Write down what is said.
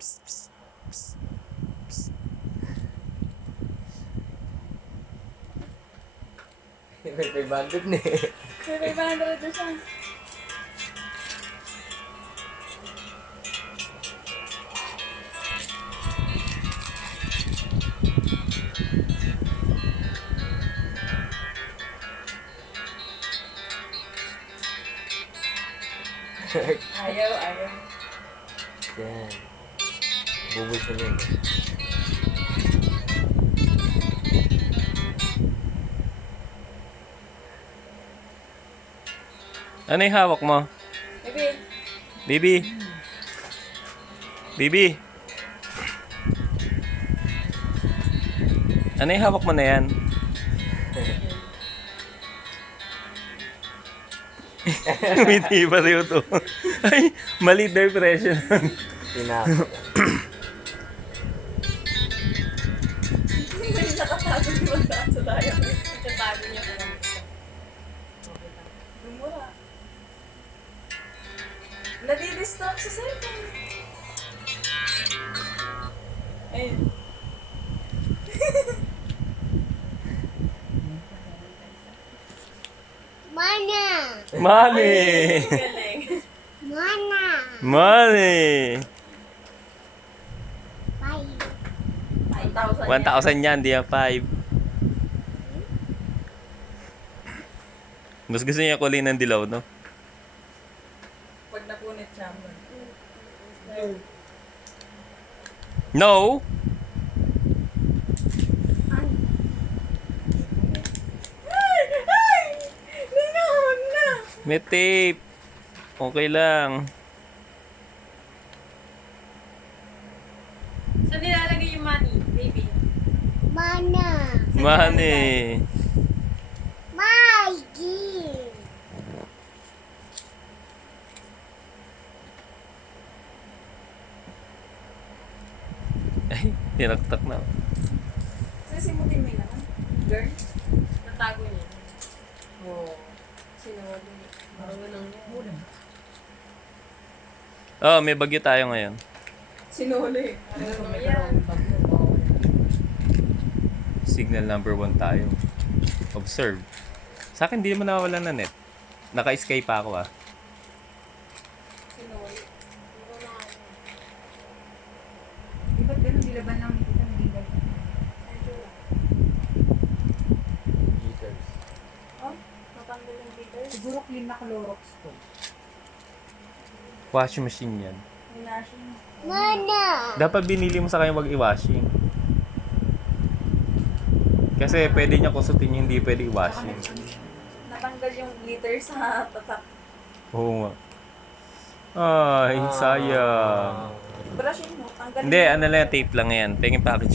Psst, psst, psst, psst. May 500 na eh. May 500 na siya. Ayaw. Yan. Bubulsa niyan. Ano yung hawak mo? Baby. Baby? Baby? Ano yung hawak mo na yan? Umiti pa rin ito. Ay, mali daw yung presyo. Tinapos. Hindi nakatago si Magdaso tayo. Nakatago niya pa lang. Lumura. Nadidistract sa cellphone. Ayun. Mana. Money! Galing. Mana. Money! 5,000 1,000 yan, di yan 5. Mas gusto niya kulay ng dilaw, no? Pag napunit siya. No! Ay! Ninahon na! May tape. Okay lang. Saan nilalagay yung money, baby? Mana. Money! Maggie. Ay, tinaktak na. Sisimutin mo yun naman. Girl? Natago niya. Oo. Sinawali niya. Marunong niya. Oh, may bagyo tayo ngayon. Sinuli. Marunong yan. Signal number 1 tayo. Observe. Sa akin, di naman nawawala na net. Naka-sky pa ako, ah. Sinuli. Di ba't ganun dilaban lang kita ng dilaban? Meters. Oh, matanggal yung bitter. Siguro clean na Clorox to. Washing machine yan. Minashing. Mana. Dapat binili mo sa kanya wag i-washing. Kasi pwede niya kusutin yung hindi pwede i-washing. Natanggal yung glitter sa tatak. Oo nga. Ay, sayang. Brushin mo. Tanggalin Hindi, mo. ano lang, tape lang yan. Penging packaging.